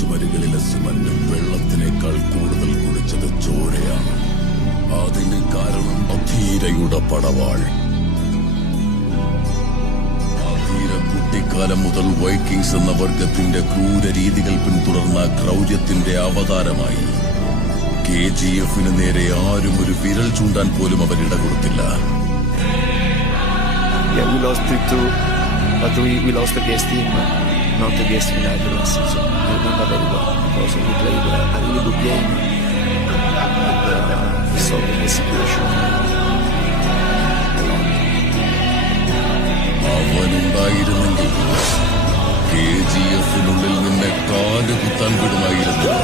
ചുമരുകളിലെ cement വെള്ളത്തിനേക്കാൾ കൂടുതൽ കുടിച്ചത് ചോരയാണ്. അതിന് കാരണം അധീരയുടെ പടവാൾ. അധീര കുട്ടിക്കാലം മുതൽ വൈക്കിങ്സ് എന്ന വർഗത്തിന്റെ ക്രൂര രീതികൾ പിന്തുടർന്ന ക്രൗര്യത്തിന്റെ അവതാരമായി. KGF-ന് നേരെ ആരും ഒരു വിരൽ ചൂണ്ടാൻ പോലും അവർ ഇടകൊടുത്തില്ല. Yeah, we lost 3-2, but we lost against him, not against United last season. I remember very well because we played a really good game and we solved the situation. അവനുണ്ടായിരുന്നെങ്കിൽ KGF-നുള്ളിൽ നിന്നെ കാല് കുത്താൻ വിടുമായിരുന്നു.